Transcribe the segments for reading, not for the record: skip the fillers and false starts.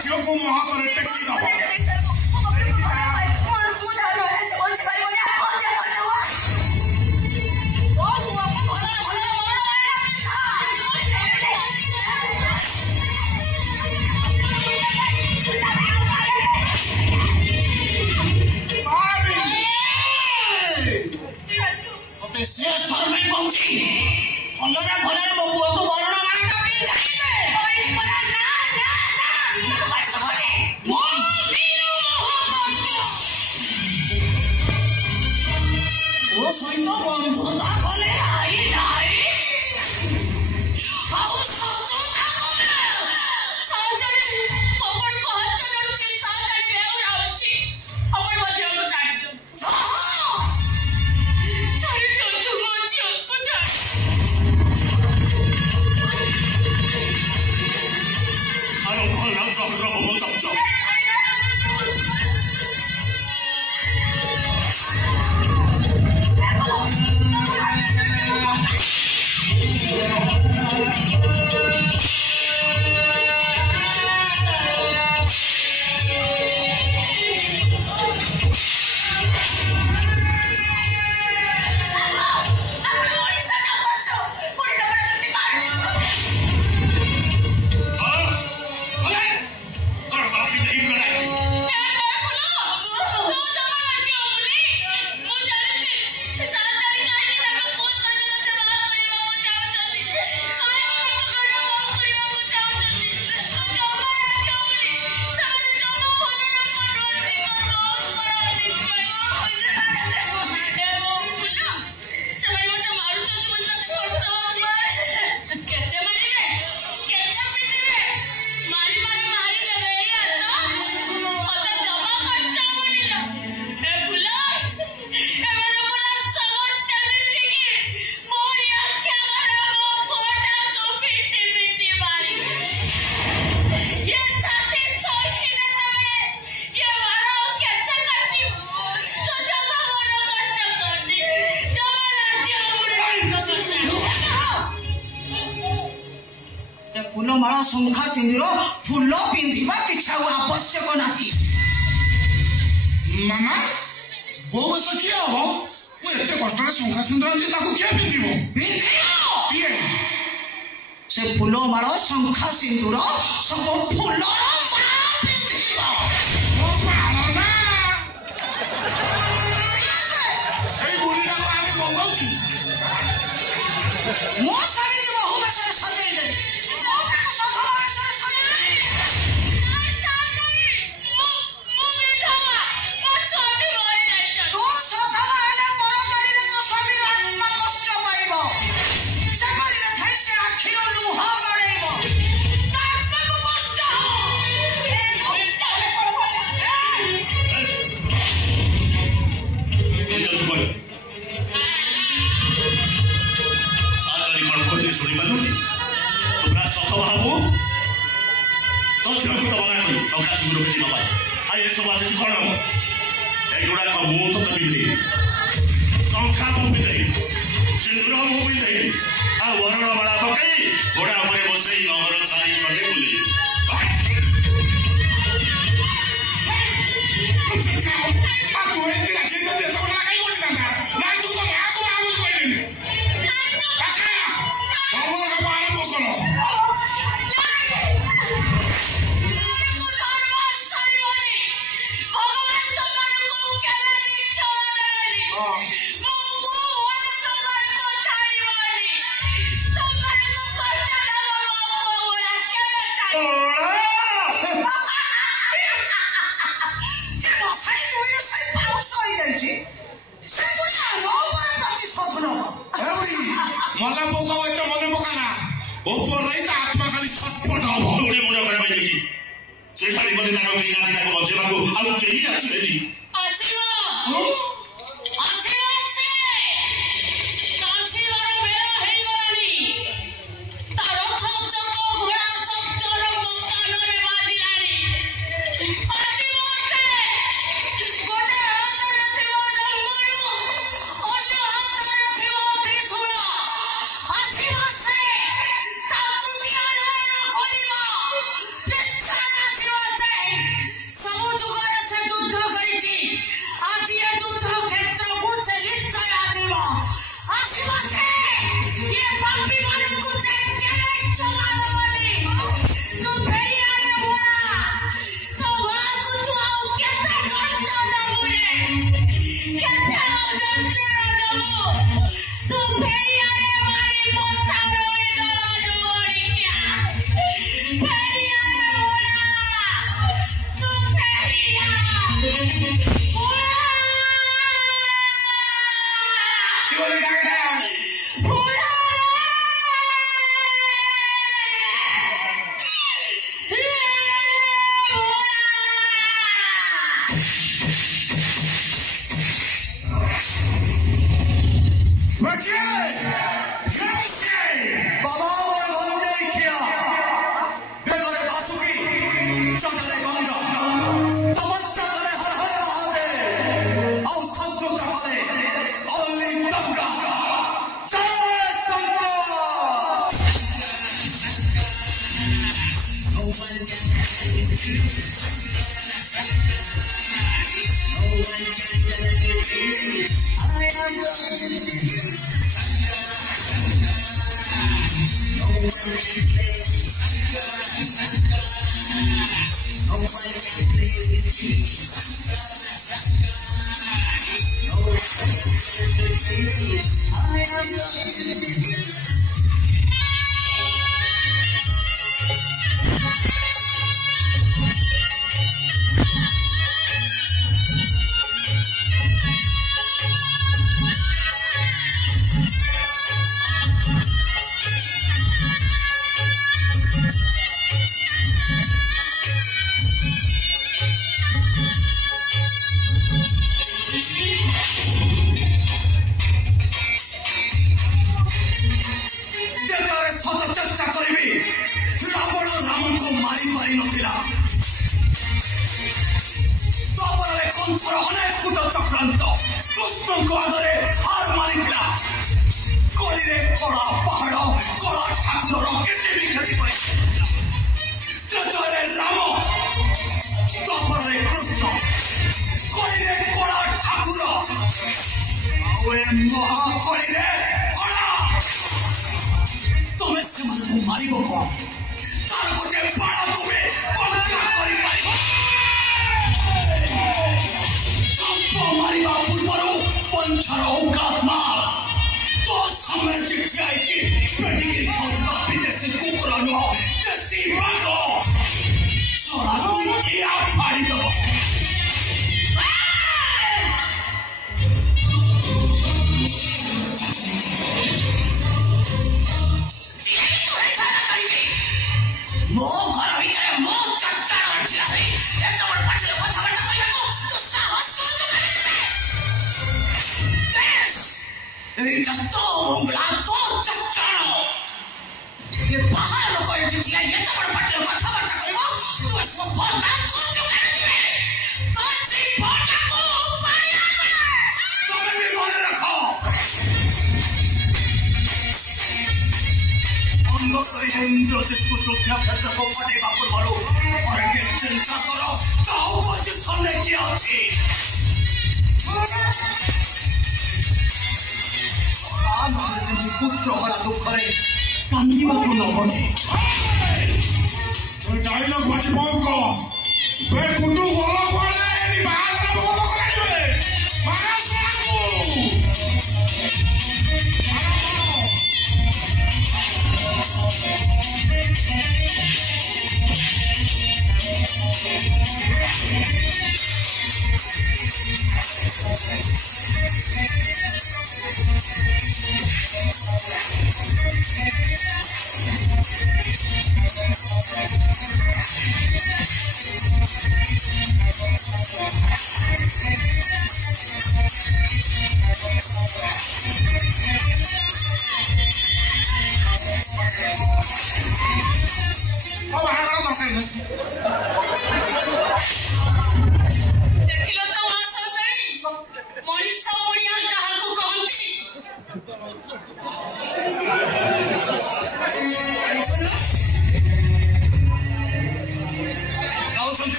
झील को मो हाथ में टेकी दब से सर्वे कहूची भलरे भलरे मो पुआ को वरण मांगा पी जाइले ना मो वीरू ओ सैन्य बंधुता कले आई नाही आउ शत्रुता कले साजरे पवन को हत्या करूची साजरे बेउराउची अपन मध्य को काट फूलमाला शंखा सिंदूर फूल पिंधिबा किछा आवश्यक नाही मामा बो बस किया हो वो एते कष्ट रे शंखा सिंदूर जे ताको के पिंधिबो ये से फूलमाला शंखा सिंदूर सब फूलर माला पिंधिबा ओ माला ना ए बुढ़ीला को आमे गंगौची मो सारी के बहु में से सजाई दे वरण बड़ा पकई घोड़ा पर बसई नगर चारी पटे बुले मला पोका व्हायचं मने पोकाना ऊपर रही तो आत्मा खाली छटपट हो उडे मुंडा करे पाहिजे की से खाली मध्ये नाको की गाडी नाको बजेबाको आउ केही आसुलेली आसीनो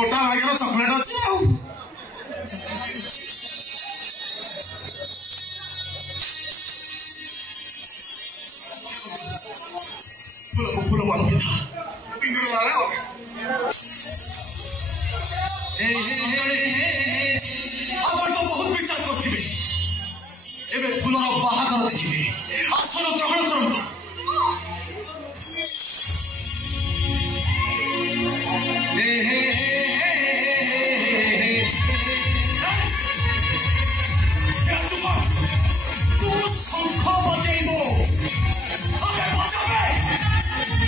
ओटा भाग्यर चॉकलेट अच्छी आउ फूल वाला पिता पिंगे वाला अपन तो बहुत विचार करथिबे एबे फूलर बाहागर देखिबे आसन ग्रहण करंतु तू शंख बजेइबो अबे बजाबे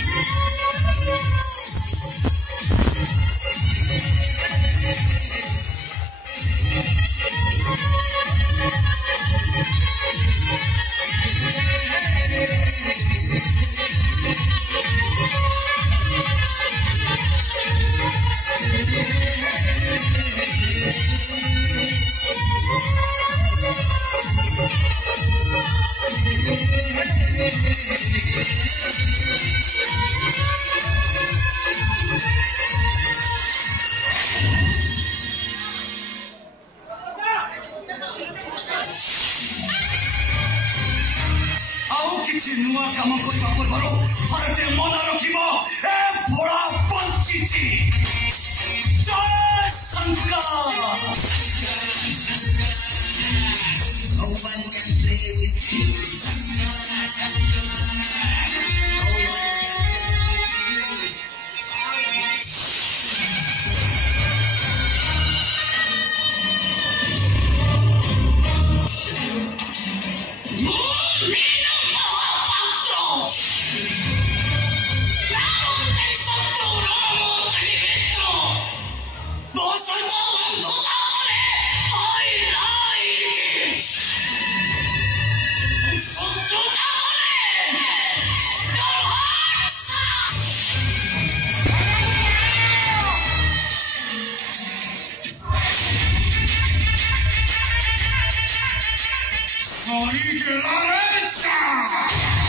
नुआ काम करबा पूर्व हरटे मन रखिब ए भोला पंचिची जय Shankar No one can play with you. Sorry, que la recha.